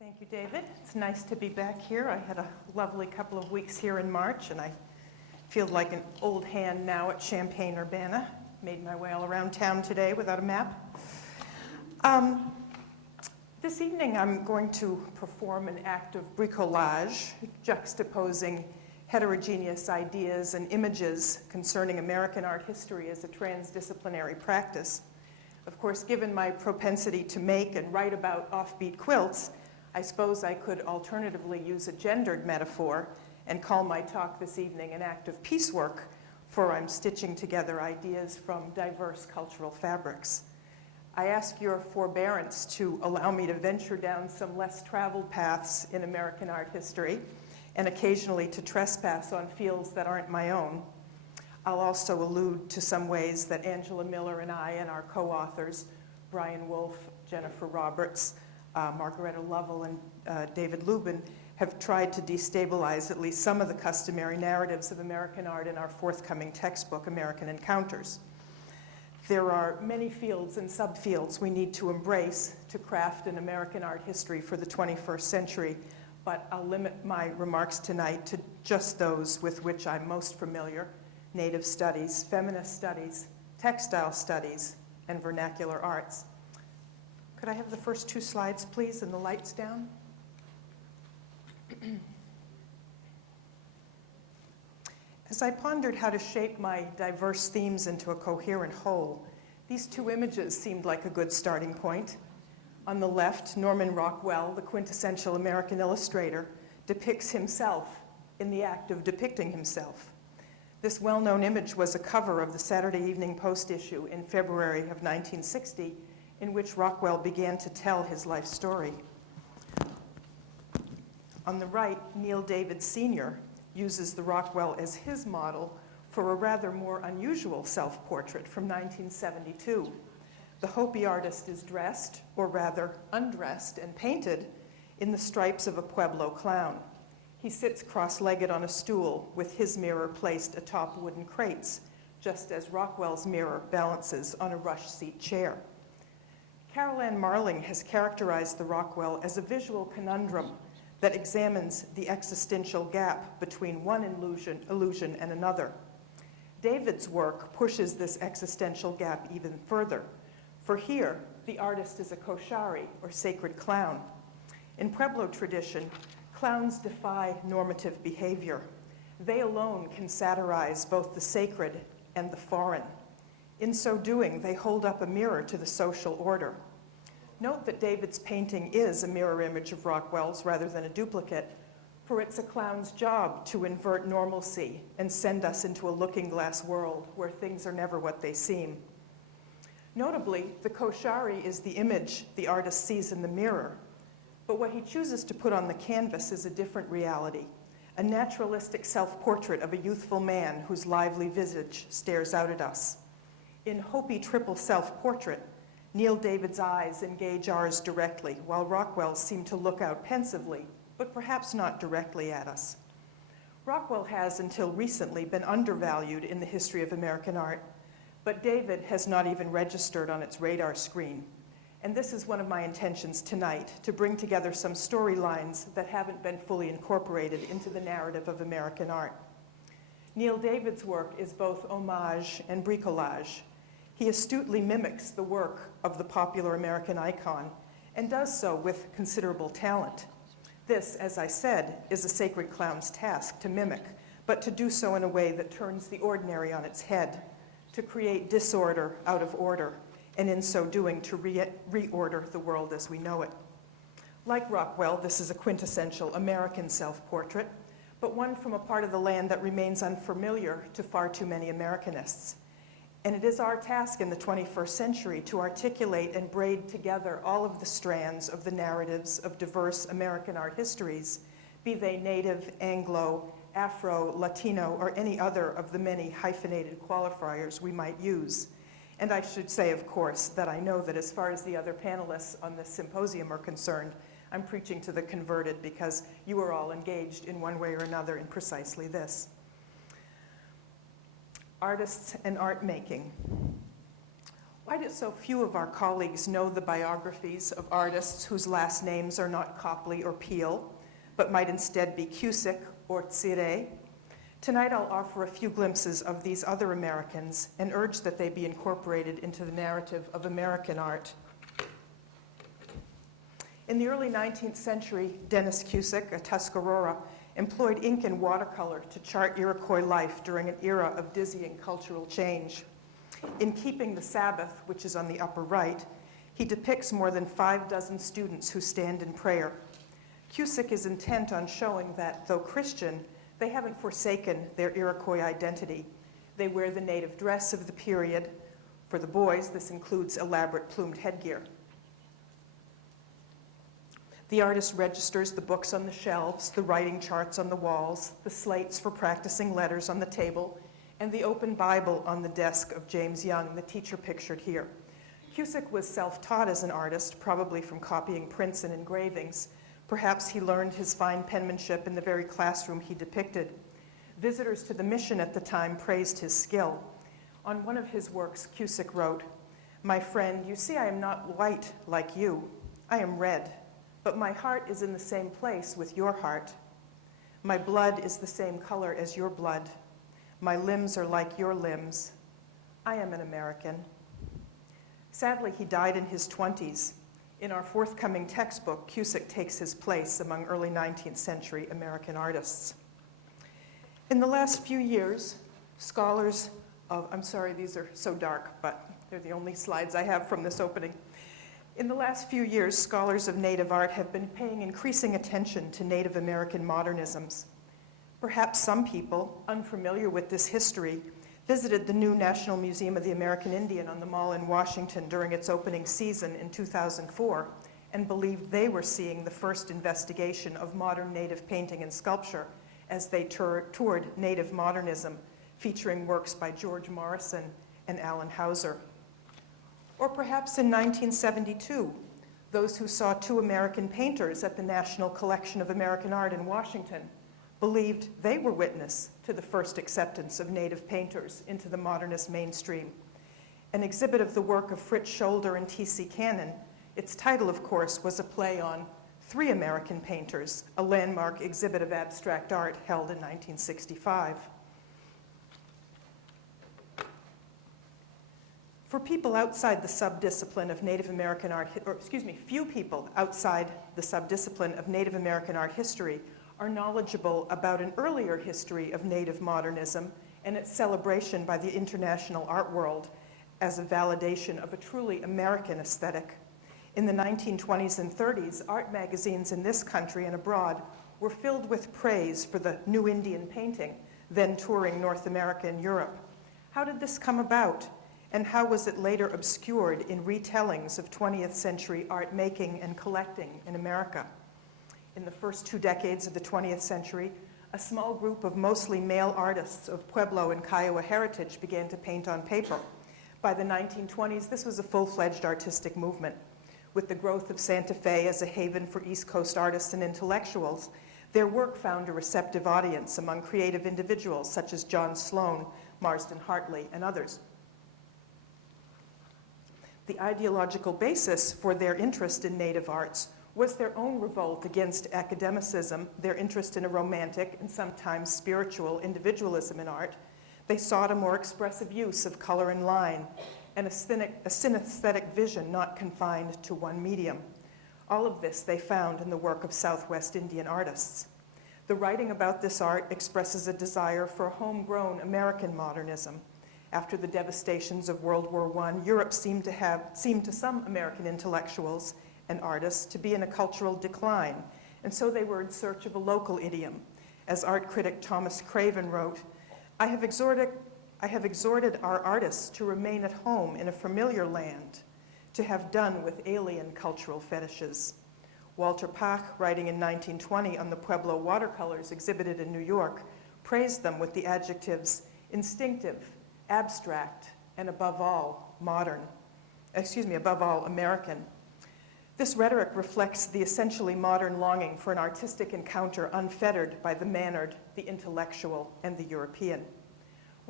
Thank you, David. It's nice to be back here. I had a lovely couple of weeks here in March, and I feel like an old hand now at Champaign, Urbana. Made my way all around town today without a map. This evening, I'm going to perform an act of bricolage, juxtaposing heterogeneous ideas and images concerning American art history as a transdisciplinary practice. Of course, given my propensity to make and write about offbeat quilts, I suppose I could alternatively use a gendered metaphor and call my talk this evening an act of piecework, for I'm stitching together ideas from diverse cultural fabrics. I ask your forbearance to allow me to venture down some less traveled paths in American art history and occasionally to trespass on fields that aren't my own. I'll also allude to some ways that Angela Miller and I and our co-authors, Brian Wolfe, Jennifer Roberts, Margaretta Lovell, and David Lubin, have tried to destabilize at least some of the customary narratives of American art in our forthcoming textbook, American Encounters. There are many fields and subfields we need to embrace to craft an American art history for the 21st century, but I'll limit my remarks tonight to just those with which I'm most familiar: Native studies, feminist studies, textile studies, and vernacular arts. Could I have the first two slides, please, and the lights down? As I pondered how to shape my diverse themes into a coherent whole, these two images seemed like a good starting point. On the left, Norman Rockwell, the quintessential American illustrator, depicts himself in the act of depicting himself. This well-known image was a cover of the Saturday Evening Post issue in February of 1960, in which Rockwell began to tell his life story. On the right, Neil David Sr. uses the Rockwell as his model for a rather more unusual self-portrait from 1972. The Hopi artist is dressed, or rather undressed and painted, in the stripes of a Pueblo clown. He sits cross-legged on a stool with his mirror placed atop wooden crates, just as Rockwell's mirror balances on a rush seat chair. Carol Ann Marling has characterized the Rockwell as a visual conundrum that examines the existential gap between one illusion and another. David's work pushes this existential gap even further, for here, the artist is a koshari, or sacred clown. In Pueblo tradition, clowns defy normative behavior. They alone can satirize both the sacred and the foreign. In so doing, they hold up a mirror to the social order. Note that David's painting is a mirror image of Rockwell's rather than a duplicate, for it's a clown's job to invert normalcy and send us into a looking-glass world where things are never what they seem. Notably, the koshari is the image the artist sees in the mirror, but what he chooses to put on the canvas is a different reality, a naturalistic self-portrait of a youthful man whose lively visage stares out at us. In Hopi triple self-portrait, Neil David's eyes engage ours directly, while Rockwell's seem to look out pensively, but perhaps not directly at us. Rockwell has, until recently, been undervalued in the history of American art, but David has not even registered on its radar screen. And this is one of my intentions tonight, to bring together some storylines that haven't been fully incorporated into the narrative of American art. Neil David's work is both homage and bricolage. He astutely mimics the work of the popular American icon and does so with considerable talent. This, as I said, is a sacred clown's task to mimic, but to do so in a way that turns the ordinary on its head, to create disorder out of order, and in so doing to reorder the world as we know it. Like Rockwell, this is a quintessential American self-portrait, but one from a part of the land that remains unfamiliar to far too many Americanists. And it is our task in the 21st century to articulate and braid together all of the strands of the narratives of diverse American art histories, be they Native, Anglo, Afro, Latino, or any other of the many hyphenated qualifiers we might use. And I should say, of course, that I know that as far as the other panelists on this symposium are concerned, I'm preaching to the converted because you are all engaged in one way or another in precisely this. Artists and art making. Why do so few of our colleagues know the biographies of artists whose last names are not Copley or Peel, but might instead be Cusick or Tsire? Tonight I'll offer a few glimpses of these other Americans and urge that they be incorporated into the narrative of American art. In the early 19th century, Dennis Cusick, a Tuscarora, employed ink and watercolor to chart Iroquois life during an era of dizzying cultural change. In Keeping the Sabbath, which is on the upper right, he depicts more than 6 students who stand in prayer. Cusick is intent on showing that, though Christian, they haven't forsaken their Iroquois identity. They wear the native dress of the period. For the boys, this includes elaborate plumed headgear. The artist registers the books on the shelves, the writing charts on the walls, the slates for practicing letters on the table, and the open Bible on the desk of James Young, the teacher pictured here. Cusick was self-taught as an artist, probably from copying prints and engravings. Perhaps he learned his fine penmanship in the very classroom he depicted. Visitors to the mission at the time praised his skill. On one of his works, Cusick wrote, "My friend, you see I am not white like you. I am red, but my heart is in the same place with your heart. My blood is the same color as your blood. My limbs are like your limbs. I am an American." Sadly, he died in his 20s. In our forthcoming textbook, Cusick takes his place among early 19th century American artists. In the last few years, scholars of, I'm sorry, these are so dark, but they're the only slides I have from this opening. In the last few years, scholars of Native art have been paying increasing attention to Native American modernisms. Perhaps some people, unfamiliar with this history, visited the new National Museum of the American Indian on the Mall in Washington during its opening season in 2004 and believed they were seeing the first investigation of modern Native painting and sculpture as they toured Native modernism, featuring works by George Morrison and Allan Hauser. Or perhaps in 1972, those who saw 2 American painters at the National Collection of American Art in Washington believed they were witness to the first acceptance of Native painters into the modernist mainstream. An exhibit of the work of Fritz Scholder and T.C. Cannon, its title, of course, was a play on 3 American painters, a landmark exhibit of abstract art held in 1965. For people outside the subdiscipline of Native American art, few people outside the subdiscipline of Native American art history are knowledgeable about an earlier history of Native modernism and its celebration by the international art world as a validation of a truly American aesthetic. In the 1920s and 30s, art magazines in this country and abroad were filled with praise for the new Indian painting, then touring North America and Europe. How did this come about? And how was it later obscured in retellings of 20th century art making and collecting in America? In the first 2 decades of the 20th century, a small group of mostly male artists of Pueblo and Kiowa heritage began to paint on paper. By the 1920s, this was a full-fledged artistic movement. With the growth of Santa Fe as a haven for East Coast artists and intellectuals, their work found a receptive audience among creative individuals such as John Sloan, Marsden Hartley, and others. The ideological basis for their interest in Native arts was their own revolt against academicism, their interest in a romantic and sometimes spiritual individualism in art. They sought a more expressive use of color and line, and a synesthetic vision not confined to one medium. All of this they found in the work of Southwest Indian artists. The writing about this art expresses a desire for homegrown American modernism. After the devastations of World War I, Europe seemed to some American intellectuals and artists to be in a cultural decline, and so they were in search of a local idiom. As art critic Thomas Craven wrote, I have exhorted our artists to remain at home in a familiar land, to have done with alien cultural fetishes. Walter Pach, writing in 1920 on the Pueblo watercolors exhibited in New York, praised them with the adjectives instinctive, abstract, and above all, American. This rhetoric reflects the essentially modern longing for an artistic encounter unfettered by the mannered, the intellectual, and the European.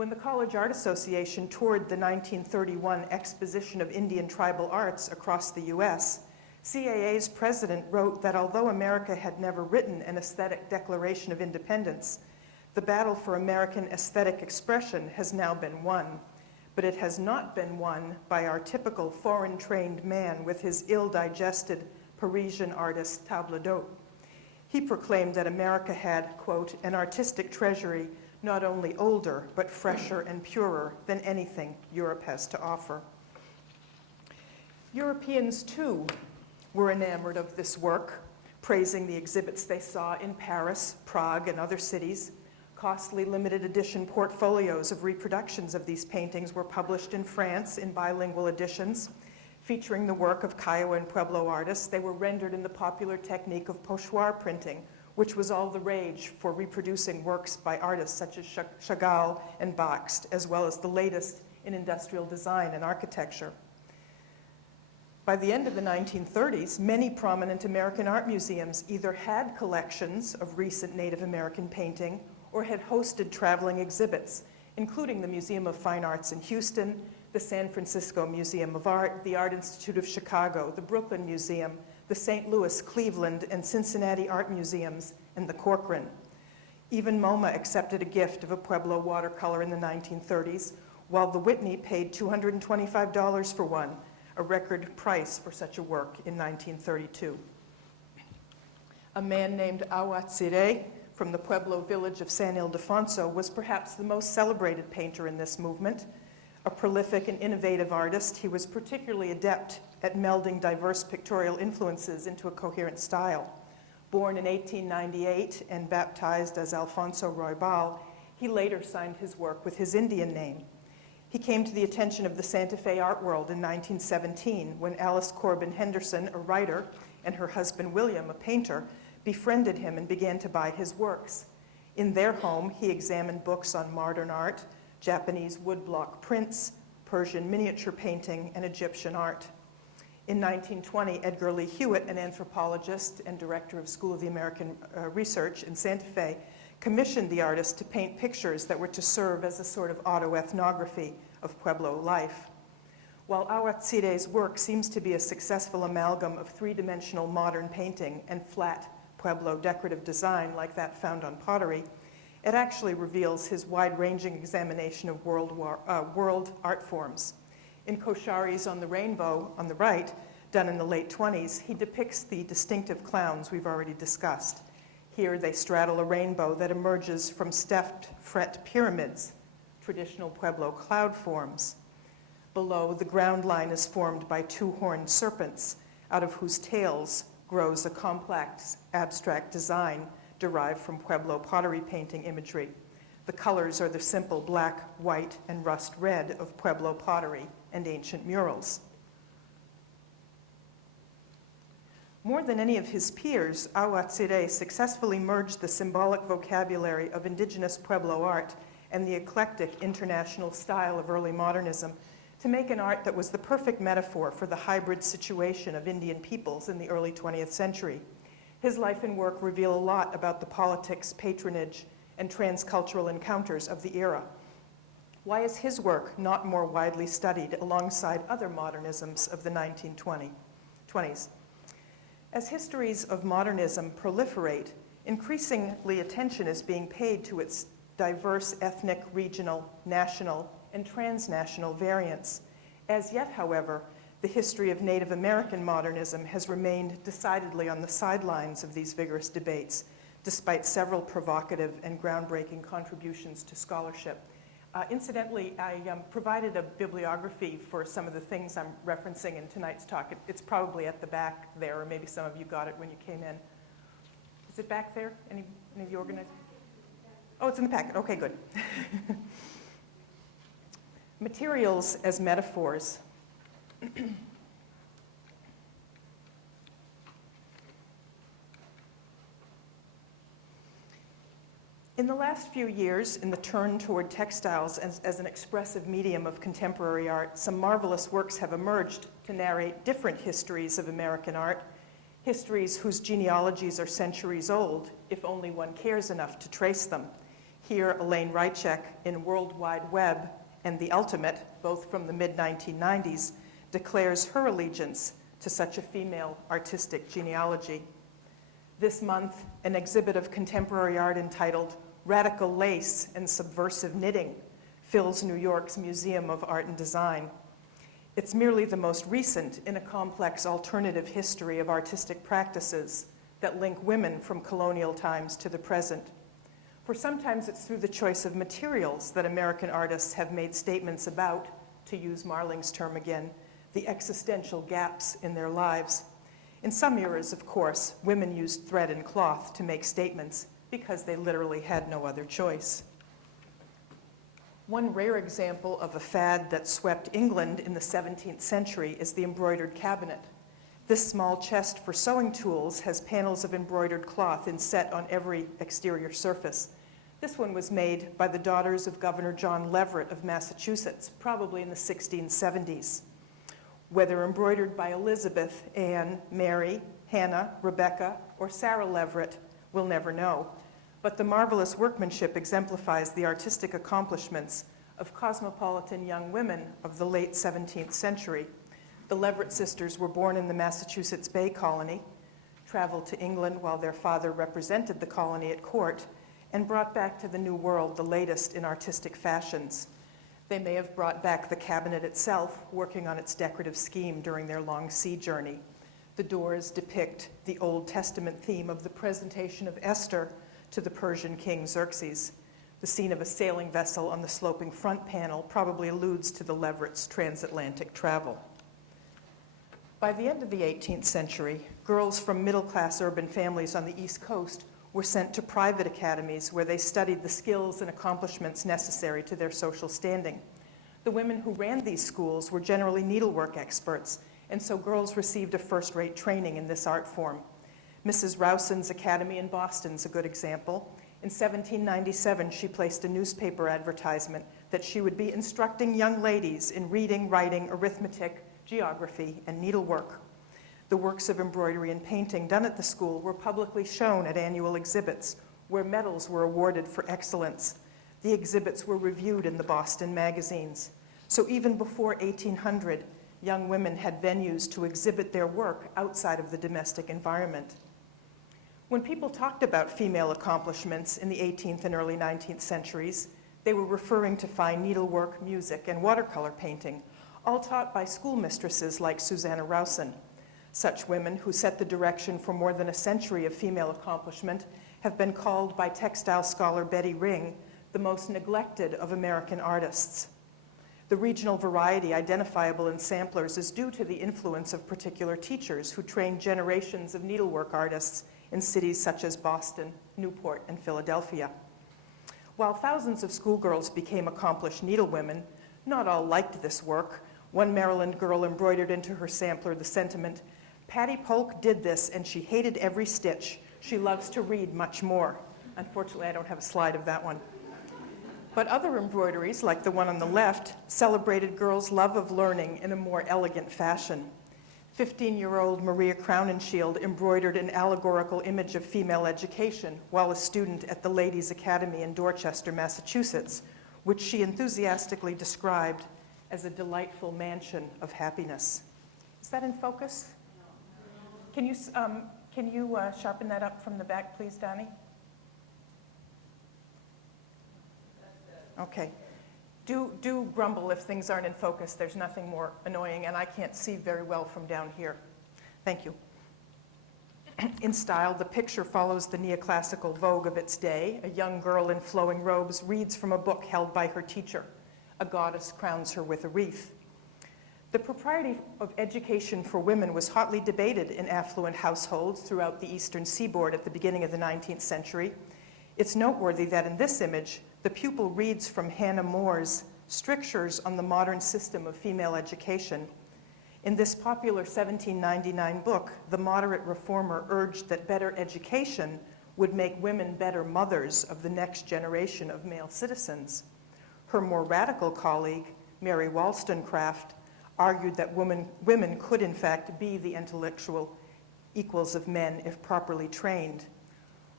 When the College Art Association toured the 1931 Exposition of Indian Tribal Arts across the US, CAA's president wrote that although America had never written an aesthetic declaration of independence, the battle for American aesthetic expression has now been won. But it has not been won by our typical foreign-trained man with his ill-digested Parisian artist table d'hôte. He proclaimed that America had, quote, an artistic treasury not only older, but fresher and purer than anything Europe has to offer. Europeans, too, were enamored of this work, praising the exhibits they saw in Paris, Prague, and other cities. Costly limited edition portfolios of reproductions of these paintings were published in France in bilingual editions. Featuring the work of Kiowa and Pueblo artists, they were rendered in the popular technique of pochoir printing, which was all the rage for reproducing works by artists such as Chagall and Bakst, as well as the latest in industrial design and architecture. By the end of the 1930s, many prominent American art museums either had collections of recent Native American painting or had hosted traveling exhibits, including the Museum of Fine Arts in Houston, the San Francisco Museum of Art, the Art Institute of Chicago, the Brooklyn Museum, the St. Louis, Cleveland, and Cincinnati Art Museums, and the Corcoran. Even MoMA accepted a gift of a Pueblo watercolor in the 1930s, while the Whitney paid $225 for one, a record price for such a work in 1932. A man named Awatsire from the Pueblo village of San Ildefonso was perhaps the most celebrated painter in this movement. A prolific and innovative artist, he was particularly adept at melding diverse pictorial influences into a coherent style. Born in 1898 and baptized as Alfonso Roybal, he later signed his work with his Indian name. He came to the attention of the Santa Fe art world in 1917 when Alice Corbin Henderson, a writer, and her husband William, a painter, befriended him and began to buy his works. In their home, he examined books on modern art, Japanese woodblock prints, Persian miniature painting, and Egyptian art. In 1920, Edgar Lee Hewitt, an anthropologist and director of School of the American Research in Santa Fe, commissioned the artist to paint pictures that were to serve as a sort of autoethnography of Pueblo life. While Awatsire's work seems to be a successful amalgam of three-dimensional modern painting and flat Pueblo decorative design like that found on pottery, it actually reveals his wide-ranging examination of world art forms. In Koshari's On the Rainbow, on the right, done in the late 20s, he depicts the distinctive clowns we've already discussed. Here they straddle a rainbow that emerges from stepped fret pyramids, traditional Pueblo cloud forms. Below, the ground line is formed by two horned serpents, out of whose tails grows a complex abstract design derived from Pueblo pottery painting imagery. The colors are the simple black, white, and rust red of Pueblo pottery and ancient murals. More than any of his peers, Awatsire successfully merged the symbolic vocabulary of indigenous Pueblo art and the eclectic international style of early modernism to make an art that was the perfect metaphor for the hybrid situation of Indian peoples in the early 20th century. His life and work reveal a lot about the politics, patronage, and transcultural encounters of the era. Why is his work not more widely studied alongside other modernisms of the 1920s? As histories of modernism proliferate, increasingly attention is being paid to its diverse ethnic, regional, national, and transnational variants. As yet, however, the history of Native American modernism has remained decidedly on the sidelines of these vigorous debates, despite several provocative and groundbreaking contributions to scholarship. Incidentally, I provided a bibliography for some of the things I'm referencing in tonight's talk. It's probably at the back there, or maybe some of you got it when you came in. Is it back there? Any of you organized? Oh, it's in the packet. Okay, good. Materials as metaphors. In the last few years, in the turn toward textiles as an expressive medium of contemporary art, some marvelous works have emerged to narrate different histories of American art, histories whose genealogies are centuries old, if only one cares enough to trace them. Here, Elaine Rychek in World Wide Web and The Ultimate, both from the mid-1990s, declares her allegiance to such a female artistic genealogy. This month, an exhibit of contemporary art entitled Radical Lace and Subversive Knitting fills New York's Museum of Art and Design. It's merely the most recent in a complex alternative history of artistic practices that link women from colonial times to the present. For sometimes it's through the choice of materials that American artists have made statements about, to use Marling's term again, the existential gaps in their lives. In some eras, of course, women used thread and cloth to make statements because they literally had no other choice. One rare example of a fad that swept England in the 17th century is the embroidered cabinet. This small chest for sewing tools has panels of embroidered cloth inset on every exterior surface. This one was made by the daughters of Governor John Leverett of Massachusetts, probably in the 1670s. Whether embroidered by Elizabeth, Anne, Mary, Hannah, Rebecca, or Sarah Leverett, we'll never know. But the marvelous workmanship exemplifies the artistic accomplishments of cosmopolitan young women of the late 17th century. The Leverett sisters were born in the Massachusetts Bay Colony, traveled to England while their father represented the colony at court, and brought back to the New World the latest in artistic fashions. They may have brought back the cabinet itself, working on its decorative scheme during their long sea journey. The doors depict the Old Testament theme of the presentation of Esther to the Persian king Xerxes. The scene of a sailing vessel on the sloping front panel probably alludes to the Leverett's transatlantic travel. By the end of the 18th century, girls from middle-class urban families on the East Coast were sent to private academies where they studied the skills and accomplishments necessary to their social standing. The women who ran these schools were generally needlework experts, and so girls received a first-rate training in this art form. Mrs. Rowson's Academy in Boston's a good example. In 1797, she placed a newspaper advertisement that she would be instructing young ladies in reading, writing, arithmetic, geography, and needlework. The works of embroidery and painting done at the school were publicly shown at annual exhibits, where medals were awarded for excellence. The exhibits were reviewed in the Boston magazines. So even before 1800, young women had venues to exhibit their work outside of the domestic environment. When people talked about female accomplishments in the 18th and early 19th centuries, they were referring to fine needlework, music, and watercolor painting, all taught by schoolmistresses like Susanna Rowson. Such women, who set the direction for more than a century of female accomplishment, have been called by textile scholar Betty Ring the most neglected of American artists. The regional variety identifiable in samplers is due to the influence of particular teachers who trained generations of needlework artists in cities such as Boston, Newport, and Philadelphia. While thousands of schoolgirls became accomplished needlewomen, not all liked this work. One Maryland girl embroidered into her sampler the sentiment, "Patty Polk did this and she hated every stitch. She loves to read much more." Unfortunately, I don't have a slide of that one. But other embroideries, like the one on the left, celebrated girls' love of learning in a more elegant fashion. 15-year-old Maria Crowninshield embroidered an allegorical image of female education while a student at the Ladies' Academy in Dorchester, Massachusetts, which she enthusiastically described as a delightful mansion of happiness. Is that in focus? Can you sharpen that up from the back, please, Donnie? Okay. Do grumble if things aren't in focus. There's nothing more annoying, and I can't see very well from down here. Thank you. In style, the picture follows the neoclassical vogue of its day. A young girl in flowing robes reads from a book held by her teacher. A goddess crowns her with a wreath. The propriety of education for women was hotly debated in affluent households throughout the eastern seaboard at the beginning of the 19th century. It's noteworthy that in this image, the pupil reads from Hannah More's Strictures on the Modern System of Female Education. In this popular 1799 book, the moderate reformer urged that better education would make women better mothers of the next generation of male citizens. Her more radical colleague, Mary Wollstonecraft, argued that women could in fact be the intellectual equals of men if properly trained.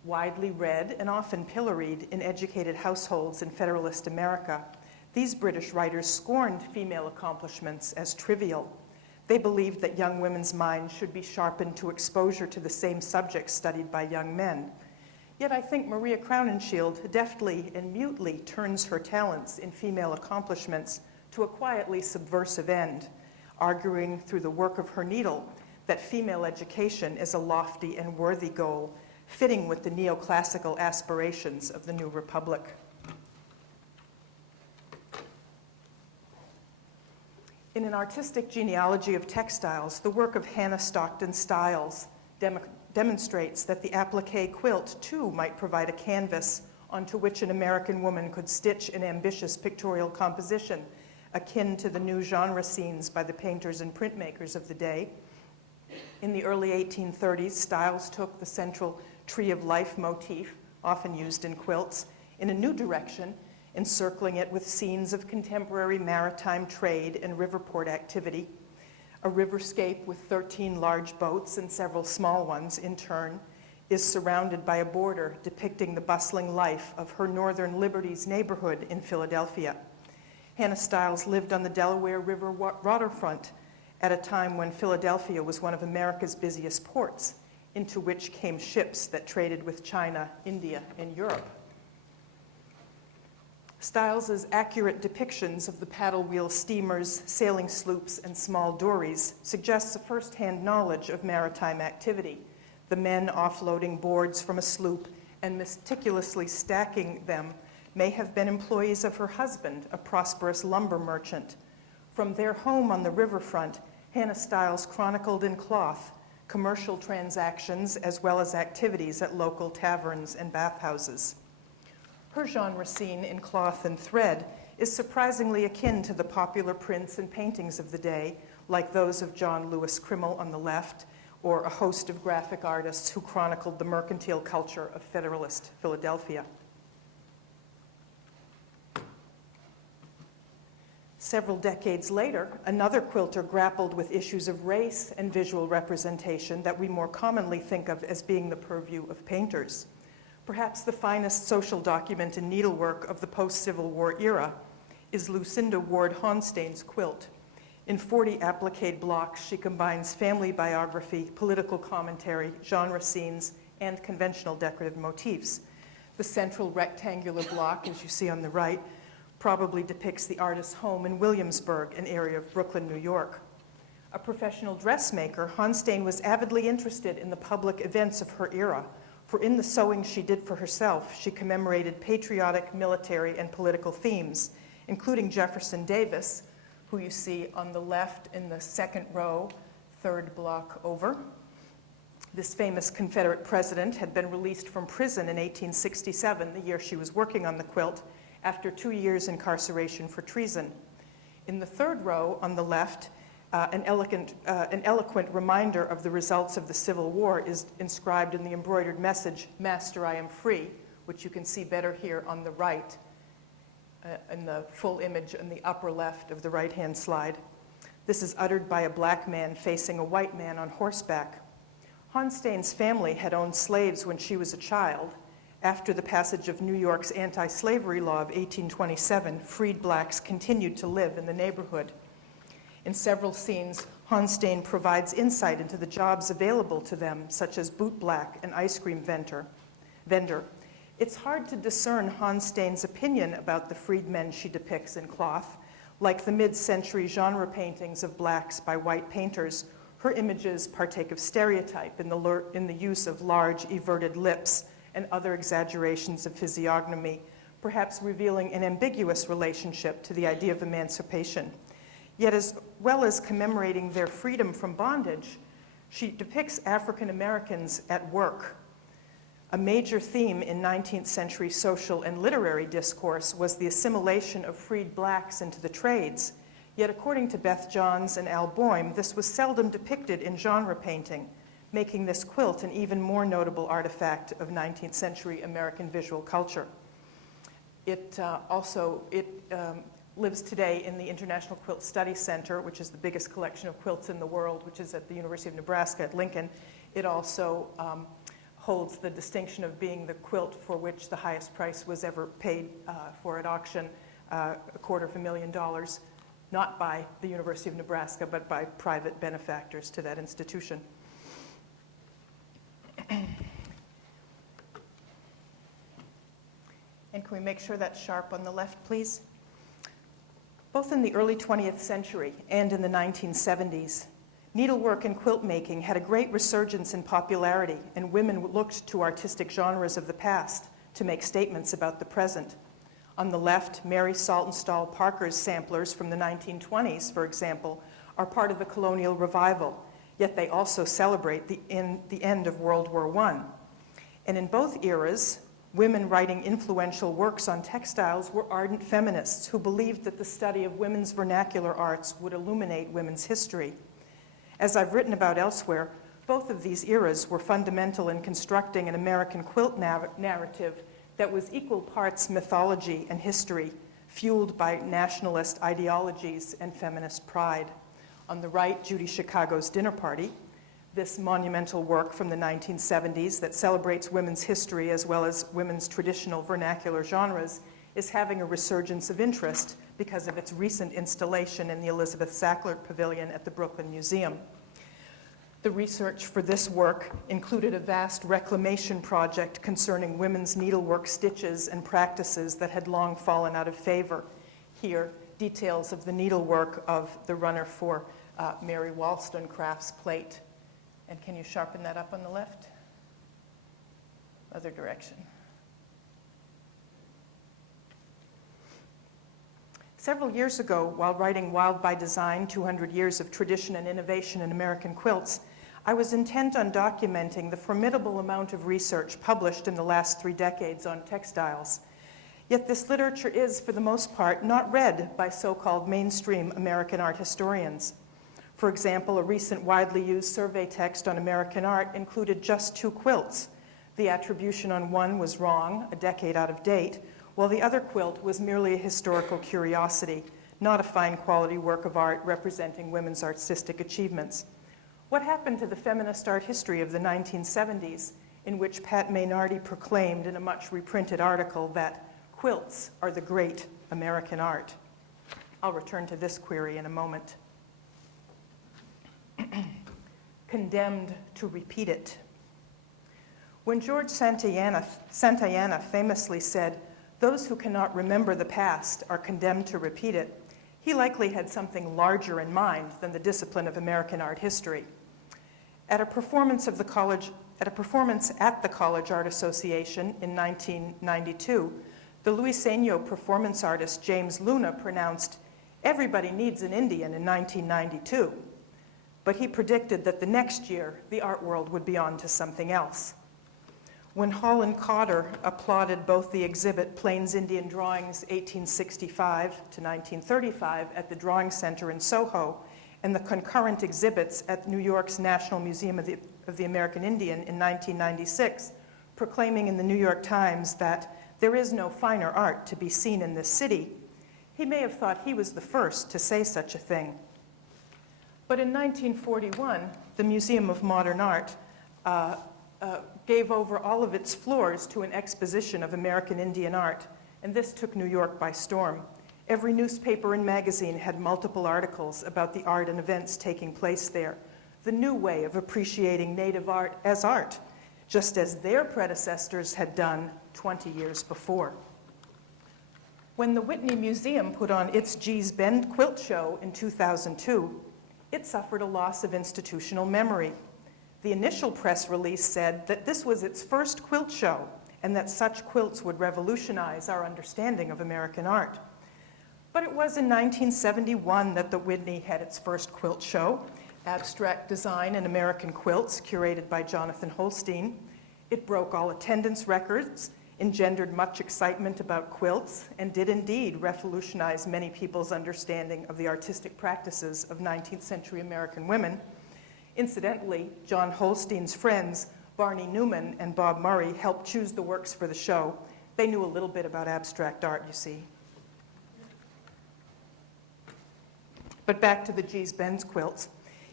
Widely read and often pilloried in educated households in Federalist America, these British writers scorned female accomplishments as trivial. They believed that young women's minds should be sharpened to exposure to the same subjects studied by young men. Yet I think Maria Crowninshield deftly and mutely turns her talents in female accomplishments to a quietly subversive end, arguing through the work of her needle that female education is a lofty and worthy goal, fitting with the neoclassical aspirations of the new republic. In an artistic genealogy of textiles, the work of Hannah Stockton Stiles demonstrates that the applique quilt, too, might provide a canvas onto which an American woman could stitch an ambitious pictorial composition akin to the new genre scenes by the painters and printmakers of the day. In the early 1830s, Stiles took the central tree of life motif, often used in quilts, in a new direction, encircling it with scenes of contemporary maritime trade and riverport activity. A riverscape with 13 large boats and several small ones in turn is surrounded by a border depicting the bustling life of her Northern Liberties neighborhood in Philadelphia. Hannah Stiles lived on the Delaware River waterfront at a time when Philadelphia was one of America's busiest ports, into which came ships that traded with China, India, and Europe. Stiles's accurate depictions of the paddle wheel steamers, sailing sloops, and small dories suggests a first-hand knowledge of maritime activity, the men offloading boards from a sloop and meticulously stacking them may have been employees of her husband, a prosperous lumber merchant. From their home on the riverfront, Hannah Stiles chronicled in cloth commercial transactions as well as activities at local taverns and bathhouses. Her genre scene in cloth and thread is surprisingly akin to the popular prints and paintings of the day, like those of John Lewis Krimmel on the left, or a host of graphic artists who chronicled the mercantile culture of Federalist Philadelphia. Several decades later, another quilter grappled with issues of race and visual representation that we more commonly think of as being the purview of painters. Perhaps the finest social document in needlework of the post-Civil War era is Lucinda Ward Honstein's quilt. In 40 appliqué blocks, she combines family biography, political commentary, genre scenes, and conventional decorative motifs. The central rectangular block, as you see on the right, probably depicts the artist's home in Williamsburg, an area of Brooklyn, New York. A professional dressmaker, Honstein was avidly interested in the public events of her era, for in the sewing she did for herself, she commemorated patriotic, military, and political themes, including Jefferson Davis, who you see on the left in the second row, third block over. This famous Confederate president had been released from prison in 1867, the year she was working on the quilt, after 2 years incarceration for treason. In the third row on the left, an eloquent reminder of the results of the Civil War is inscribed in the embroidered message, "Master, I am free," which you can see better here on the right, in the full image in the upper left of the right-hand slide. This is uttered by a black man facing a white man on horseback. Honstein's family had owned slaves when she was a child. After the passage of New York's anti-slavery law of 1827, freed blacks continued to live in the neighborhood. In several scenes, Honstein provides insight into the jobs available to them, such as bootblack and ice cream vendor. It's hard to discern Honstein's opinion about the freedmen she depicts in cloth. Like the mid-century genre paintings of blacks by white painters, her images partake of stereotype in the use of large, everted lips and other exaggerations of physiognomy, perhaps revealing an ambiguous relationship to the idea of emancipation. Yet as well as commemorating their freedom from bondage, she depicts African Americans at work. A major theme in 19th century social and literary discourse was the assimilation of freed blacks into the trades. Yet according to Beth Johns and Al Boehm, this was seldom depicted in genre painting, making this quilt an even more notable artifact of 19th century American visual culture. It lives today in the International Quilt Study Center, which is the biggest collection of quilts in the world, which is at the University of Nebraska at Lincoln. It also holds the distinction of being the quilt for which the highest price was ever paid for at auction, $250,000, not by the University of Nebraska, but by private benefactors to that institution. And can we make sure that's sharp on the left, please? Both in the early 20th century and in the 1970s, needlework and quilt making had a great resurgence in popularity, and women looked to artistic genres of the past to make statements about the present. On the left, Mary Saltonstall Parker's samplers from the 1920s, for example, are part of the colonial revival, yet they also celebrate the end of World War I. And in both eras, women writing influential works on textiles were ardent feminists who believed that the study of women's vernacular arts would illuminate women's history. As I've written about elsewhere, both of these eras were fundamental in constructing an American quilt narrative that was equal parts mythology and history, fueled by nationalist ideologies and feminist pride. On the right, Judy Chicago's Dinner Party, this monumental work from the 1970s that celebrates women's history as well as women's traditional vernacular genres, is having a resurgence of interest because of its recent installation in the Elizabeth Sackler Pavilion at the Brooklyn Museum. The research for this work included a vast reclamation project concerning women's needlework stitches and practices that had long fallen out of favor. Here, details of the needlework of the runner for Mary Wollstonecraft's plate. And can you sharpen that up on the left? Other direction. Several years ago, while writing Wild by Design, 200 Years of Tradition and Innovation in American Quilts, I was intent on documenting the formidable amount of research published in the last 3 decades on textiles. Yet this literature is, for the most part, not read by so-called mainstream American art historians. For example, a recent widely used survey text on American art included just 2 quilts. The attribution on one was wrong, a decade out of date, while the other quilt was merely a historical curiosity, not a fine quality work of art representing women's artistic achievements. What happened to the feminist art history of the 1970s, in which Pat Maynardi proclaimed in a much reprinted article that quilts are the great American art? I'll return to this query in a moment. Condemned to repeat it. When George Santayana famously said, "Those who cannot remember the past are condemned to repeat it," he likely had something larger in mind than the discipline of American art history. At a performance at the College Art Association in 1992, the Luiseno performance artist James Luna pronounced, "Everybody needs an Indian in 1992. But he predicted that the next year, the art world would be on to something else. When Hall and Cotter applauded both the exhibit Plains Indian Drawings 1865 to 1935 at the Drawing Center in Soho, and the concurrent exhibits at New York's National Museum of the American Indian in 1996, proclaiming in the New York Times that there is no finer art to be seen in this city, he may have thought he was the first to say such a thing. But in 1941, the Museum of Modern Art gave over all of its floors to an exposition of American Indian art, and this took New York by storm. Every newspaper and magazine had multiple articles about the art and events taking place there, the new way of appreciating native art, just as their predecessors had done 20 years before. When the Whitney Museum put on its Gee's Bend quilt show in 2002, it suffered a loss of institutional memory. The initial press release said that this was its first quilt show and that such quilts would revolutionize our understanding of American art. But it was in 1971 that the Whitney had its first quilt show, Abstract Design in American Quilts, curated by Jonathan Holstein. It broke all attendance records, engendered much excitement about quilts, and did indeed revolutionize many people's understanding of the artistic practices of 19th century American women. Incidentally, John Holstein's friends, Barney Newman and Bob Murray, helped choose the works for the show. They knew a little bit about abstract art, you see. But back to the Gee's Bend quilts.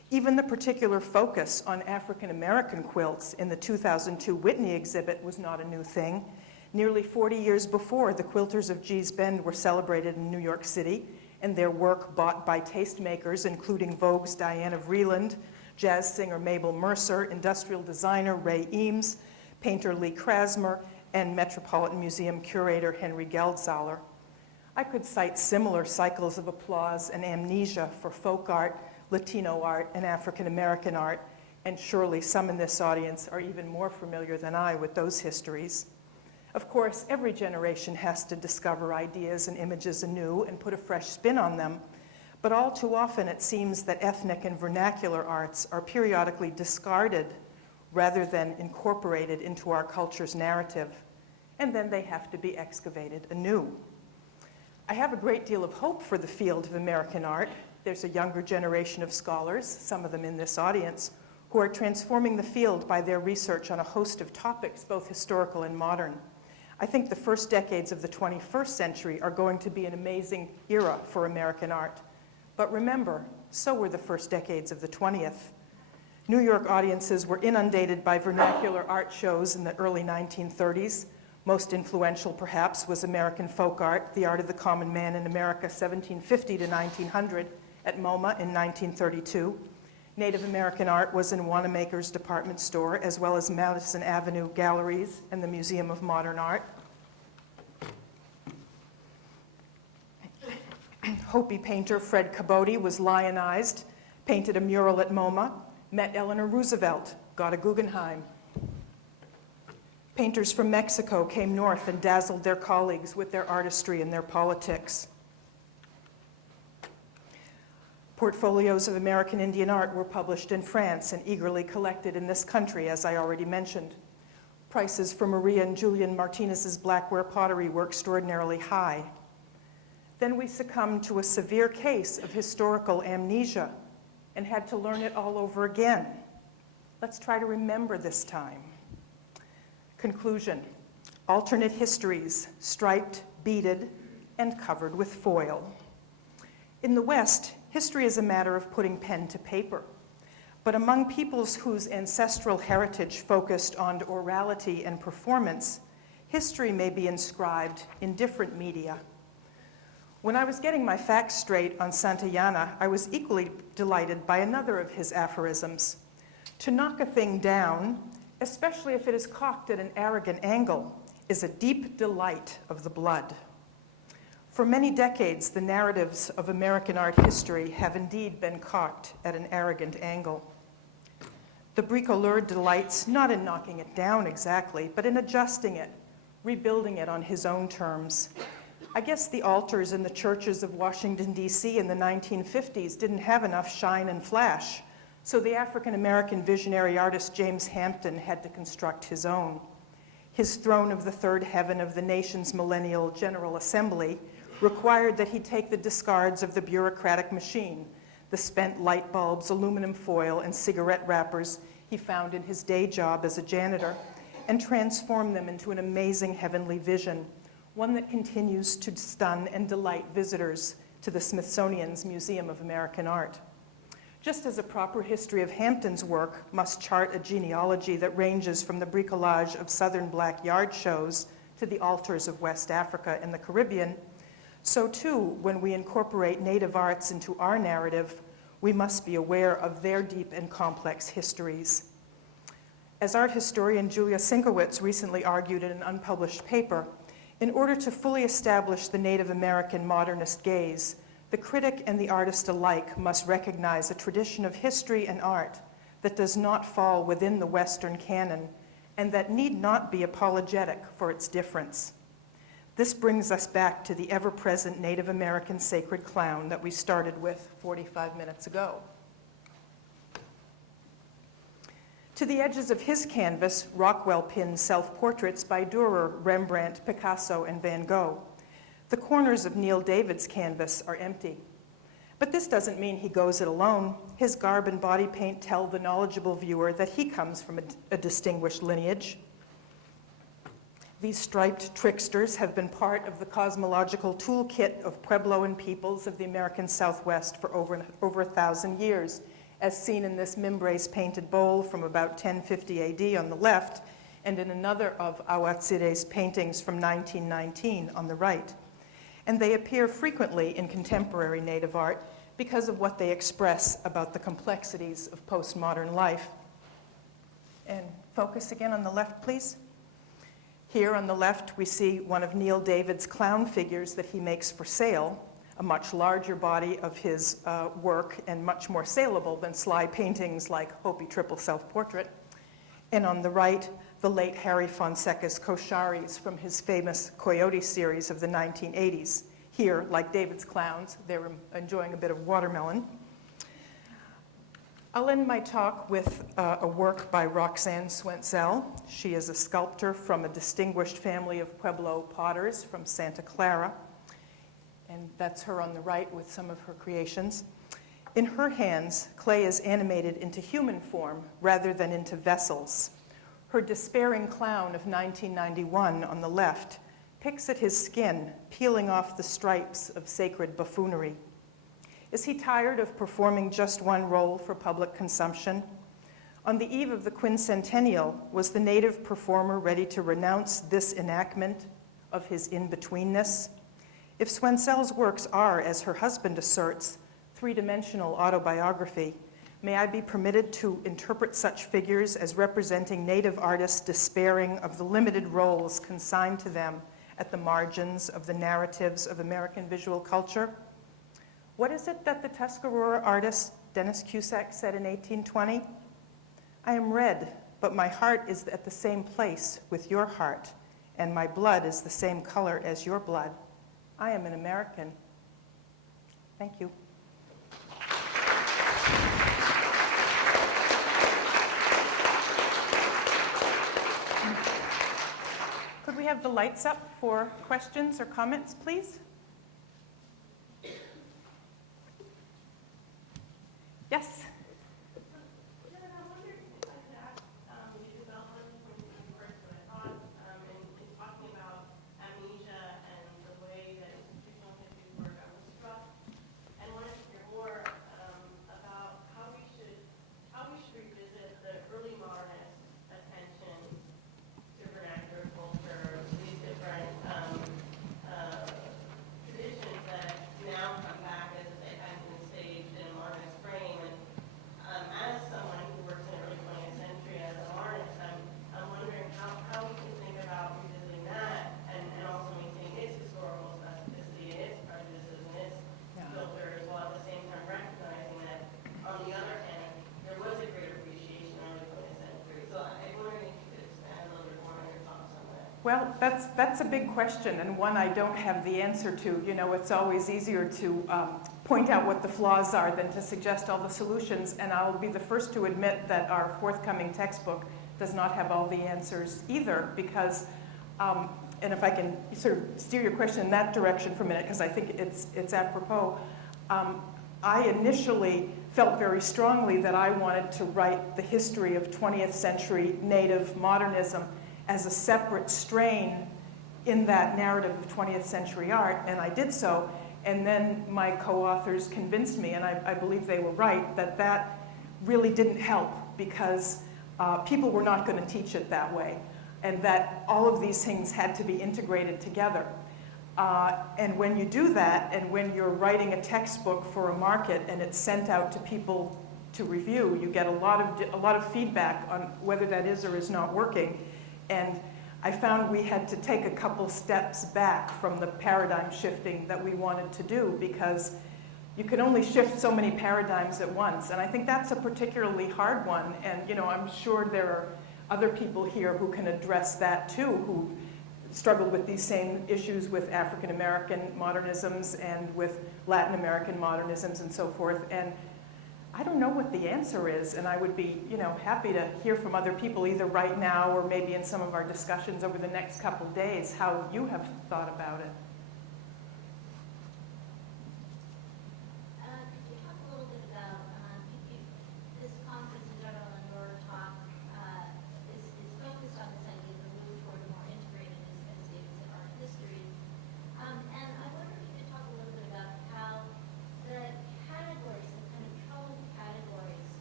Even the particular focus on African American quilts in the 2002 Whitney exhibit was not a new thing. Nearly 40 years before, the quilters of Gee's Bend were celebrated in New York City, and their work bought by tastemakers, including Vogue's Diana Vreeland, jazz singer Mabel Mercer, industrial designer Ray Eames, painter Lee Krasmer, and Metropolitan Museum curator Henry Geldsaler. I could cite similar cycles of applause and amnesia for folk art, Latino art, and African American art, and surely some in this audience are even more familiar than I with those histories. Of course, every generation has to discover ideas and images anew and put a fresh spin on them, but all too often it seems that ethnic and vernacular arts are periodically discarded rather than incorporated into our culture's narrative, and then they have to be excavated anew. I have a great deal of hope for the field of American art. There's a younger generation of scholars, some of them in this audience, who are transforming the field by their research on a host of topics, both historical and modern. I think the first decades of the 21st century are going to be an amazing era for American art. But remember, so were the first decades of the 20th. New York audiences were inundated by vernacular art shows in the early 1930s. Most influential, perhaps, was American folk art, The Art of the Common Man in America, 1750 to 1900, at MoMA in 1932. Native American art was in Wanamaker's department store, as well as Madison Avenue galleries and the Museum of Modern Art. Hopi painter Fred Cabote was lionized, painted a mural at MoMA, met Eleanor Roosevelt, got a Guggenheim. Painters from Mexico came north and dazzled their colleagues with their artistry and their politics. Portfolios of American Indian art were published in France and eagerly collected in this country, as I already mentioned. Prices for Maria and Julian Martinez's blackware pottery were extraordinarily high. Then we succumbed to a severe case of historical amnesia and had to learn it all over again. Let's try to remember this time. Conclusion: alternate histories, striped, beaded, and covered with foil. In the West, history is a matter of putting pen to paper. But among peoples whose ancestral heritage focused on orality and performance, history may be inscribed in different media. When I was getting my facts straight on Santayana, I was equally delighted by another of his aphorisms. To knock a thing down, especially if it is cocked at an arrogant angle, is a deep delight of the blood. For many decades, the narratives of American art history have indeed been cocked at an arrogant angle. The bricoleur delights not in knocking it down exactly, but in adjusting it, rebuilding it on his own terms. I guess the altars in the churches of Washington, D.C. in the 1950s didn't have enough shine and flash, so the African-American visionary artist James Hampton had to construct his own. His throne of the third heaven of the nation's millennial General Assembly required that he take the discards of the bureaucratic machine, the spent light bulbs, aluminum foil, and cigarette wrappers he found in his day job as a janitor, and transform them into an amazing heavenly vision, one that continues to stun and delight visitors to the Smithsonian's Museum of American Art. Just as a proper history of Hampton's work must chart a genealogy that ranges from the bricolage of Southern black yard shows to the altars of West Africa and the Caribbean, so too, when we incorporate native arts into our narrative, we must be aware of their deep and complex histories. As art historian Julia Sinkowitz recently argued in an unpublished paper, in order to fully establish the Native American modernist gaze, the critic and the artist alike must recognize a tradition of history and art that does not fall within the Western canon and that need not be apologetic for its difference. This brings us back to the ever-present Native American sacred clown that we started with 45 minutes ago. To the edges of his canvas, Rockwell pinned self-portraits by Dürer, Rembrandt, Picasso, and Van Gogh. The corners of Neil David's canvas are empty. But this doesn't mean he goes it alone. His garb and body paint tell the knowledgeable viewer that he comes from a distinguished lineage. These striped tricksters have been part of the cosmological toolkit of Puebloan peoples of the American Southwest for over 1,000 years, as seen in this Mimbres painted bowl from about 1050 AD on the left, and in another of Awatsire's paintings from 1919 on the right. And they appear frequently in contemporary native art because of what they express about the complexities of postmodern life. And focus again on the left, please. Here on the left, we see one of Neil David's clown figures that he makes for sale, a much larger body of his work and much more saleable than sly paintings like Hopi Triple Self-Portrait. And on the right, the late Harry Fonseca's Kosharis from his famous Coyote series of the 1980s. Here, like David's clowns, they're enjoying a bit of watermelon. I'll end my talk with a work by Roxanne Swentzell. She is a sculptor from a distinguished family of Pueblo potters from Santa Clara. And that's her on the right with some of her creations. In her hands, clay is animated into human form rather than into vessels. Her despairing clown of 1991 on the left picks at his skin, peeling off the stripes of sacred buffoonery. Is he tired of performing just one role for public consumption? On the eve of the quincentennial, was the native performer ready to renounce this enactment of his in-betweenness? If Swentzell's works are, as her husband asserts, three-dimensional autobiography, may I be permitted to interpret such figures as representing native artists despairing of the limited roles consigned to them at the margins of the narratives of American visual culture? What is it that the Tuscarora artist Dennis Cusack said in 1820? I am red, but my heart is at the same place with your heart, and my blood is the same color as your blood. I am an American. Thank you. Could we have the lights up for questions or comments, please? Yes? Well, that's a big question, and one I don't have the answer to. You know, it's always easier to point out what the flaws are than to suggest all the solutions, and I'll be the first to admit that our forthcoming textbook does not have all the answers either, because, and if I can sort of steer your question in that direction for a minute, because I think it's apropos, I initially felt very strongly that I wanted to write the history of 20th century Native modernism as a separate strain in that narrative of 20th century art, and I did so. And then my co-authors convinced me, and I believe they were right, that that really didn't help because people were not going to teach it that way, and that all of these things had to be integrated together. And when you do that, and when you're writing a textbook for a market and it's sent out to people to review, you get a lot of feedback on whether that is or is not working. And I found we had to take a couple steps back from the paradigm shifting that we wanted to do, because you can only shift so many paradigms at once. And I think that's a particularly hard one. And you know, I'm sure there are other people here who can address that too, who struggled with these same issues with African American modernisms and with Latin American modernisms and so forth. And I don't know what the answer is, and I would be, you know, happy to hear from other people either right now or maybe in some of our discussions over the next couple of days how you have thought about it. Could you talk a little bit about this conference in general and your talk is focused on this idea of the move toward a more integrated, as David said, art history. And I wonder if you could talk a little bit about how the categories, the kind of troubled categories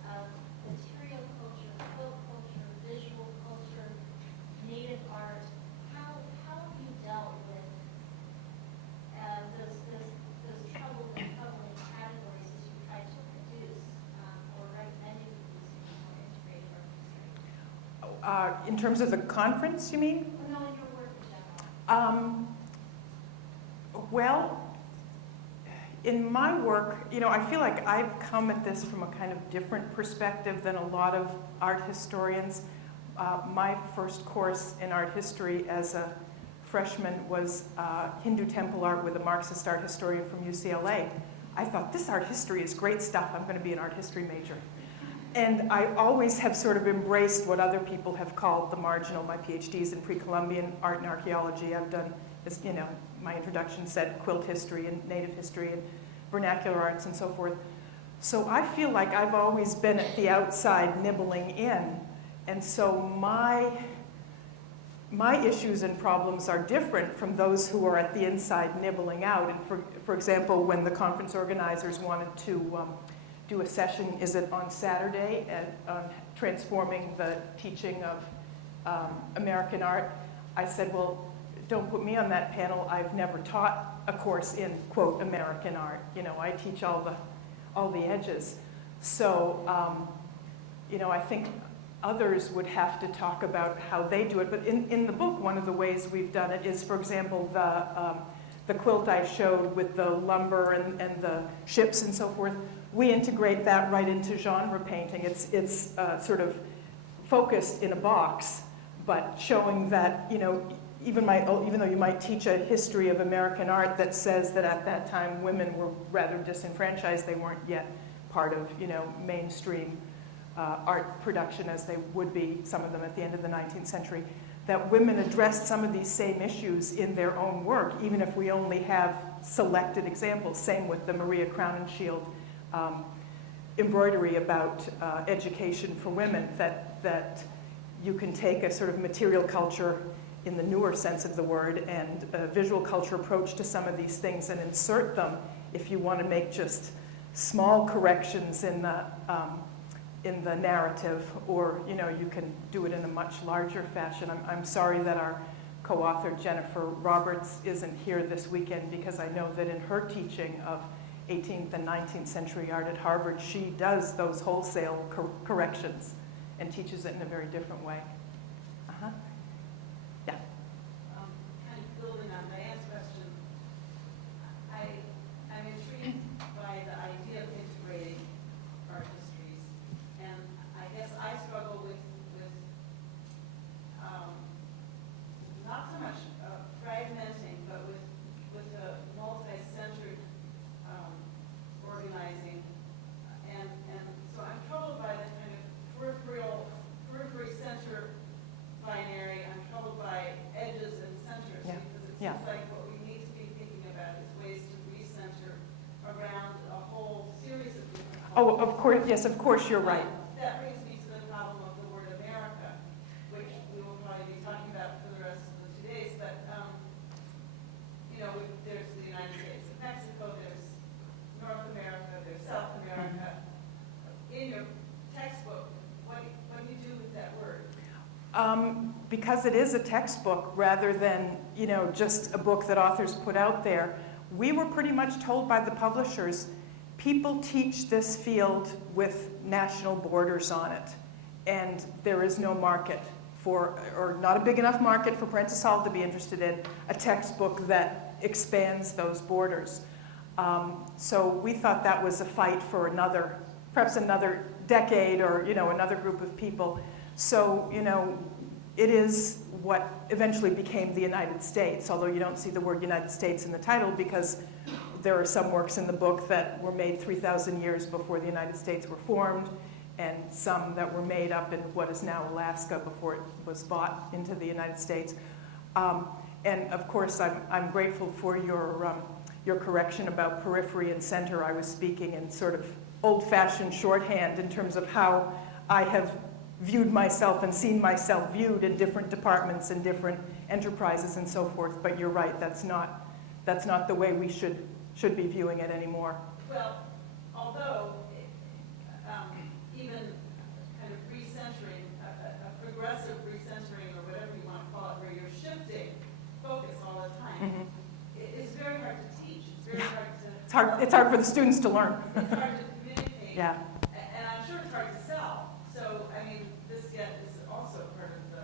In terms of the conference, you mean? Well, no, in your work in general. Well, in my work, I feel like I've come at this from a kind of different perspective than a lot of art historians. My first course in art history as a freshman was Hindu temple art with a Marxist art historian from UCLA. I thought, this art history is great stuff. I'm going to be an art history major. And I always have sort of embraced what other people have called the marginal. My PhD's in pre-Columbian art and archaeology. I've done, as my introduction said, quilt history and native history and vernacular arts and so forth. So I feel like I've always been at the outside nibbling in. And so my issues and problems are different from those who are at the inside nibbling out. And for example, when the conference organizers wanted to do a session, is it on Saturday, on transforming the teaching of American art, I said, well, don't put me on that panel. I've never taught a course in, quote, American art. I teach all the edges. So, I think others would have to talk about how they do it. But in the book, one of the ways we've done it is, for example, the quilt I showed with the lumber and the ships and so forth. We integrate that right into genre painting. It's sort of focused in a box, but showing that, even though you might teach a history of American art that says that at that time women were rather disenfranchised, they weren't yet part of, mainstream art production as they would be, some of them at the end of the 19th century, that women addressed some of these same issues in their own work, even if we only have selected examples. Same with the Maria Crowninshield embroidery about education for women, that you can take a sort of material culture in the newer sense of the word and a visual culture approach to some of these things and insert them if you want to make just small corrections in the narrative, or you can do it in a much larger fashion. I'm sorry that our co-author Jennifer Roberts isn't here this weekend, because I know that in her teaching of 18th and 19th century art at Harvard, she does those wholesale corrections and teaches it in a very different way. Yeah. Kind of building on Diane's question, I'm intrigued by the idea of integrating art histories, and I guess I struggle with not so much fragmenting, but with a multi-centered organizing, and so I'm troubled by the kind of periphery center binary. I'm troubled by edges and centers, because it seems like what we need to be thinking about is ways to recenter around a whole series of different cultures. Oh, of course, yes, of course, you're right. That brings me to the problem of the word America, which we will probably be talking about for the rest of the 2 days, but there's the United States and Mexico, there's North America, there's South America. In your textbook, what do you do with that word? Because it is a textbook rather than, just a book that authors put out there, we were pretty much told by the publishers, people teach this field with national borders on it, and there is no market for, or not a big enough market for Prentice Hall to be interested in a textbook that expands those borders. So we thought that was a fight for perhaps another decade, or another group of people. So it is what eventually became the United States, although you don't see the word United States in the title, because there are some works in the book that were made 3,000 years before the United States were formed, and some that were made up in what is now Alaska before it was bought into the United States. And of course, I'm grateful for your correction about periphery and center. I was speaking in sort of old-fashioned shorthand in terms of how I have viewed myself and seen myself viewed in different departments and different enterprises and so forth. But you're right, that's not the way we should be viewing it anymore. Well, although even kind of recentering, a progressive recentering, or whatever you want to call it, where you're shifting focus all the time, it's very hard to teach. It's very hard to. It's hard for the students to learn. It's hard to communicate. Yeah. And I'm sure it's hard to sell. So, I mean, this is also part of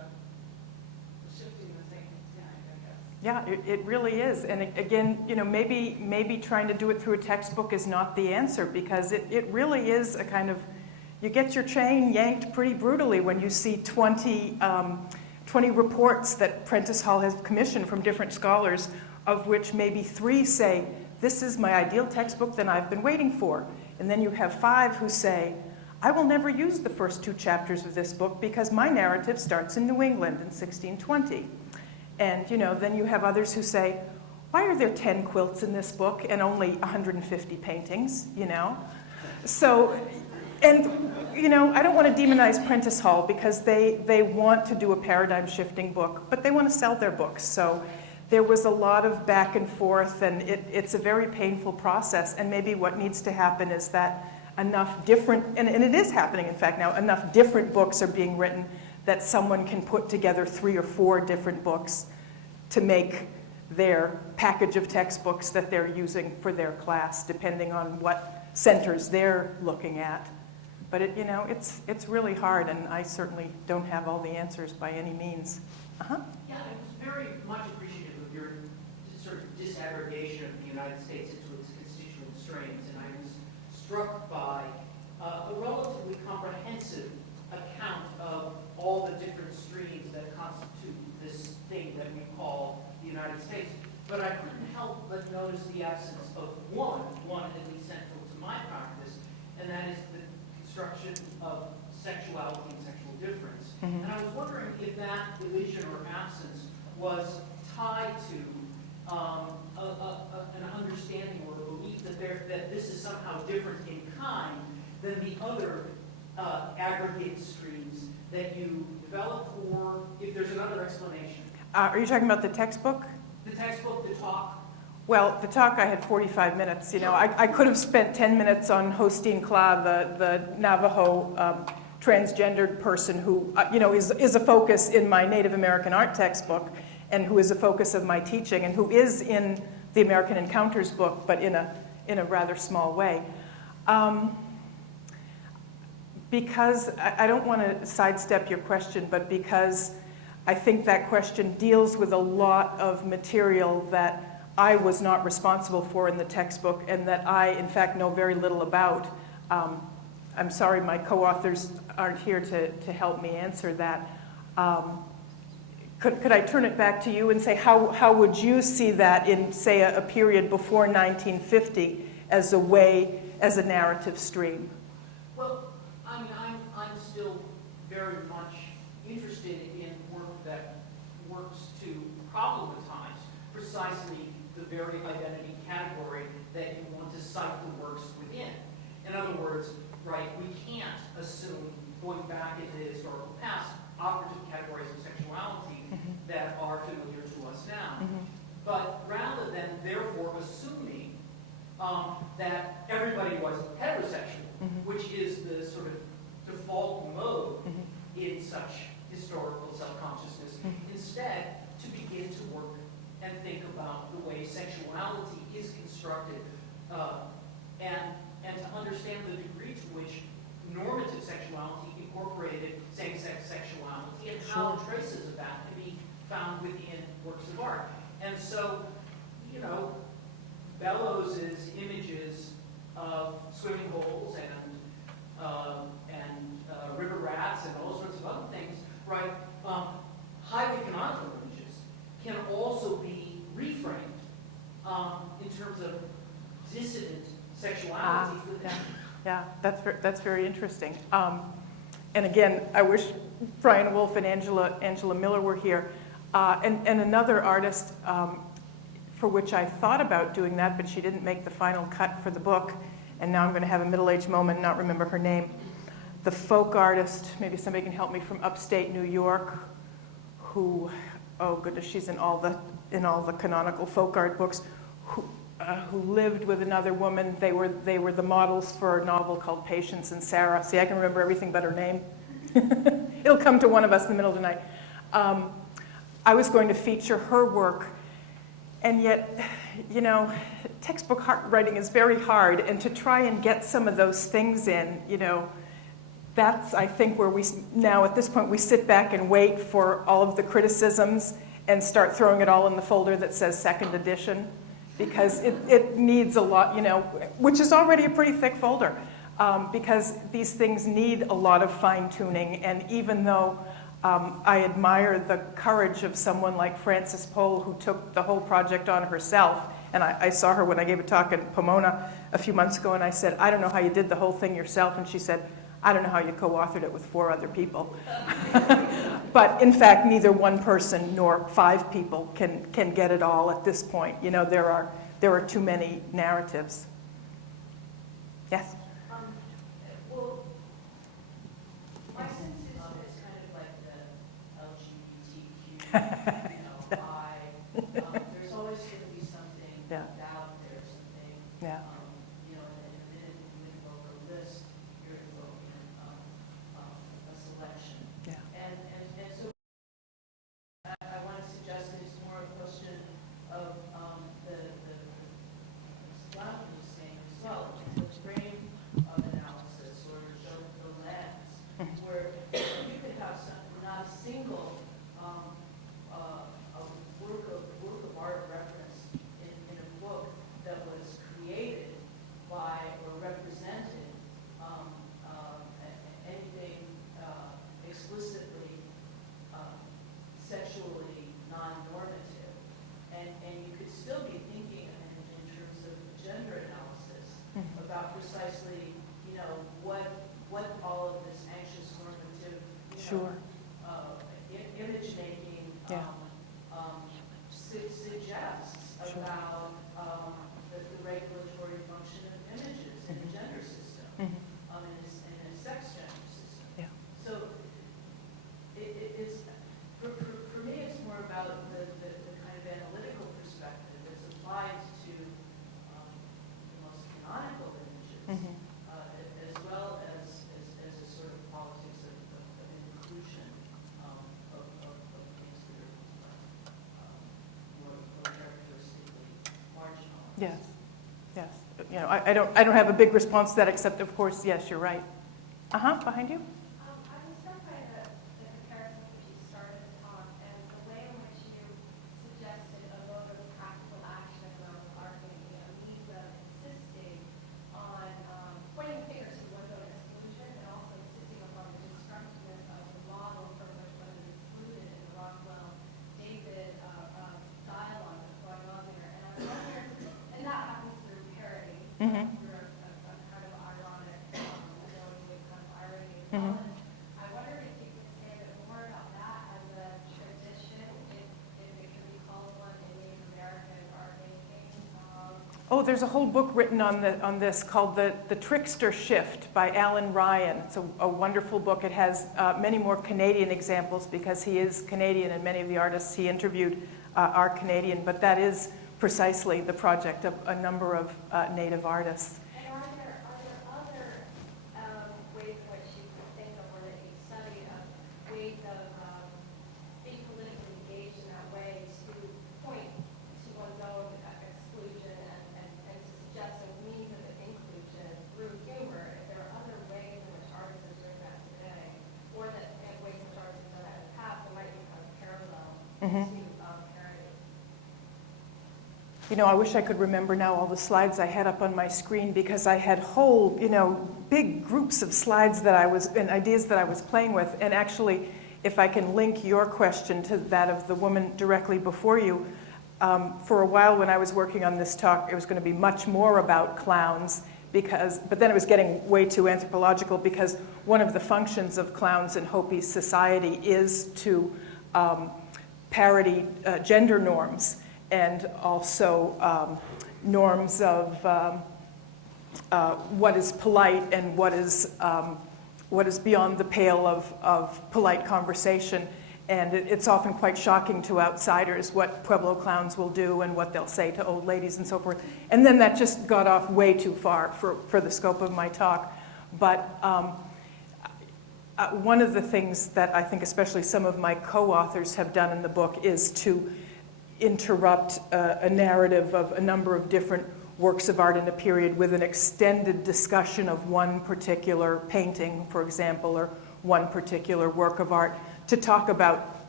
Yeah, it really is. And again, maybe trying to do it through a textbook is not the answer, because it really is a kind of, you get your chain yanked pretty brutally when you see 20 reports that Prentice Hall has commissioned from different scholars, of which maybe 3 say, this is my ideal textbook that I've been waiting for. And then you have 5 who say, I will never use the first 2 chapters of this book because my narrative starts in New England in 1620. And then you have others who say, why are there 10 quilts in this book and only 150 paintings, So, and, I don't want to demonize Prentice Hall, because they want to do a paradigm-shifting book, but they want to sell their books. So there was a lot of back and forth, and it's a very painful process. And maybe what needs to happen is that enough different, and it is happening, in fact, now, enough different books are being written that someone can put together 3 or 4 different books to make their package of textbooks that they're using for their class, depending on what centers they're looking at. But it's really hard, and I certainly don't have all the answers by any means. Uh-huh. Yeah, I was very much appreciative of your sort of disaggregation of the United States into its constituent strains, and I was struck by a relatively comprehensive account of all the different streams that constitute this thing that we call the United States. But I couldn't help but notice the absence of one at least central to my practice, and that is the construction of sexuality and sexual difference. Mm-hmm. And I was wondering if that elision or absence was tied to an understanding or a belief that this is somehow different in kind than the other aggregate streams that you develop, or if there's another explanation. Are you talking about the textbook? The textbook, the talk? Well, the talk, I had 45 minutes. I could have spent 10 minutes on Hosteen Kla, the Navajo transgendered person who, is a focus in my Native American art textbook, and who is a focus of my teaching, and who is in the American Encounters book, but in a rather small way. Because I don't want to sidestep your question, but because I think that question deals with a lot of material that I was not responsible for in the textbook, and that I, in fact, know very little about. I'm sorry my co-authors aren't here to help me answer that. Could I turn it back to you and say, how would you see that in, say, a period before 1950 as a narrative stream? Well, I mean, I'm still very much interested in work that works to problematize precisely the very identity category that you want to cite the works within. In other words, right, we can't assume, going back into the historical past, operative categories of sexuality that are familiar to us now. But rather than therefore assuming that everybody was heterosexual, which is the sort of default mode in such historical self-consciousness, instead to begin to work and think about the way sexuality is constructed, and to understand the degree to which normative sexuality incorporated same-sex sexuality, and how traces of that can be found within works of art. And so, Berlo's images of swimming holes and river rats and all sorts of other things, right, highly canonical images, can also be reframed in terms of dissident sexualities within. Yeah, that's very interesting. And again, I wish Brian Wolf and Angela Miller were here. And another artist for which I thought about doing that, but she didn't make the final cut for the book, and now I'm going to have a middle-aged moment and not remember her name. The folk artist, maybe somebody can help me, from upstate New York, who, oh goodness, she's in all the canonical folk art books, who lived with another woman. They were the models for a novel called Patience and Sarah. See, I can remember everything but her name. It'll come to one of us in the middle of the night. I was going to feature her work, and yet, textbook writing is very hard, and to try and get some of those things in, that's, I think, where now at this point we sit back and wait for all of the criticisms and start throwing it all in the folder that says second edition, because it needs a lot, which is already a pretty thick folder, because these things need a lot of fine tuning. And even though I admire the courage of someone like Frances Pohl, who took the whole project on herself, and I saw her when I gave a talk in Pomona a few months ago, and I said, I don't know how you did the whole thing yourself, and she said, I don't know how you co-authored it with 4 other people. But in fact, neither one person nor 5 people can get it all at this point. There are too many narratives. Yes? Well, my sense is that it's kind of like the LGBTQ, there's always going to be something out there, something, Yeah. and in a minute you invoke a list, you're invoking a selection. Yeah. And so I want to suggest that it's more a question of the Spurlock was saying as well, the frame of analysis or the lens, where you could have not a single work of art reference in a book that was created by or represented anything explicitly sexually non-normative, and you could still be thinking in terms of gender analysis about precisely what all of this anxious normative image making suggests about the regulatory function of images in a gender system, in a sex gender system. Yeah. So it's for me, it's more about the kind of analytical perspective that's applied to the most canonical images, as well as a sort of politics of inclusion of things that are more characteristically marginalized. Yes. Yes. I don't have a big response to that, except, of course, yes, you're right. Behind you? I was struck by the comparison which you started the talk and the way in which you suggested a mode of practical action around arguing, needs of insisting on pointing fingers to one's own exclusion and also insisting upon the destructiveness of the model from which one is excluded in the Rockwell-David dialogue that's going on there. And I wonder, and that happens through parody, through a kind of ironic, knowingly kind of irony as well. And I wondered if you could say a bit more about that as a tradition, if it can be called one in Native American art making. Oh, there's a whole book written on this called The Trickster Shift by Alan Ryan. It's a wonderful book. It has many more Canadian examples because he is Canadian and many of the artists he interviewed are Canadian, but that is precisely the project of a number of Native artists. And are there other ways in which you can think of or that you study ways of being politically engaged in that way to point to one's own exclusion and to suggest a means of inclusion through humor? If there are other ways in which artists are doing that today, or that ways in which artists have done that in the past that might be kind of parallel to parody? I wish I could remember now all the slides I had up on my screen, because I had whole, big groups of slides and ideas that I was playing with. And actually, if I can link your question to that of the woman directly before you, for a while when I was working on this talk, it was going to be much more about clowns, but then it was getting way too anthropological, because one of the functions of clowns in Hopi society is to parody gender norms, and also norms of what is polite and what is beyond the pale of polite conversation. And it's often quite shocking to outsiders what Pueblo clowns will do and what they'll say to old ladies and so forth. And then that just got off way too far for the scope of my talk. But one of the things that I think especially some of my co-authors have done in the book is to interrupt a narrative of a number of different works of art in a period with an extended discussion of one particular painting, for example, or one particular work of art, to talk about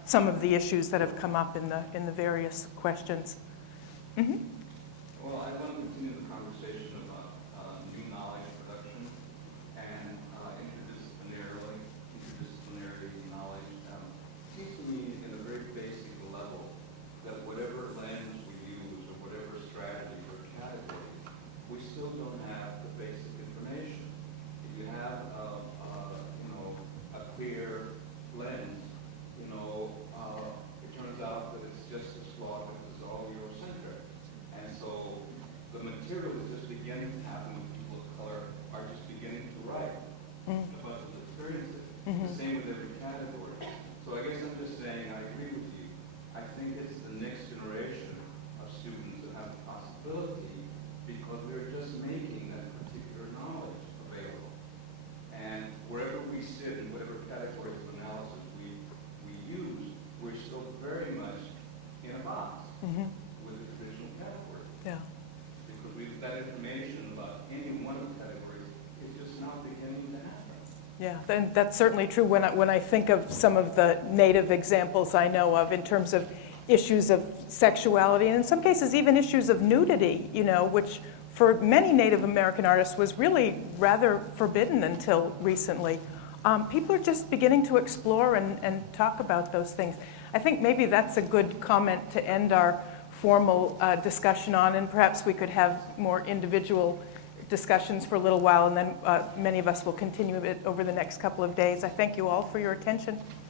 some of the issues that have come up in the various questions. Mm-hmm. Well, I want to continue the conversation about new knowledge production and interdisciplinary knowledge. It seems to me, in a very basic level, that whatever lens we use or whatever strategy or category, we still don't have the basic information. If you have a clear lens, it turns out that it's just as flawed as it's all Eurocentric. And so the material is just beginning to happen when people of color are just beginning to write about those experiences. The same with every category. So I guess I'm just saying I agree with you. I think it's the next generation of students that have the possibility because we're just making that particular knowledge available. And wherever we sit in whatever categories of analysis we use, we're still very much in a box with the traditional category. Yeah. Because that information about any one of the categories is just now beginning to happen. Yeah, and that's certainly true when I think of some of the Native examples I know of in terms of issues of sexuality, and in some cases even issues of nudity, which for many Native American artists was really rather forbidden until recently. People are just beginning to explore and talk about those things. I think maybe that's a good comment to end our formal discussion on, and perhaps we could have more individual discussions for a little while, and then many of us will continue it over the next couple of days. I thank you all for your attention.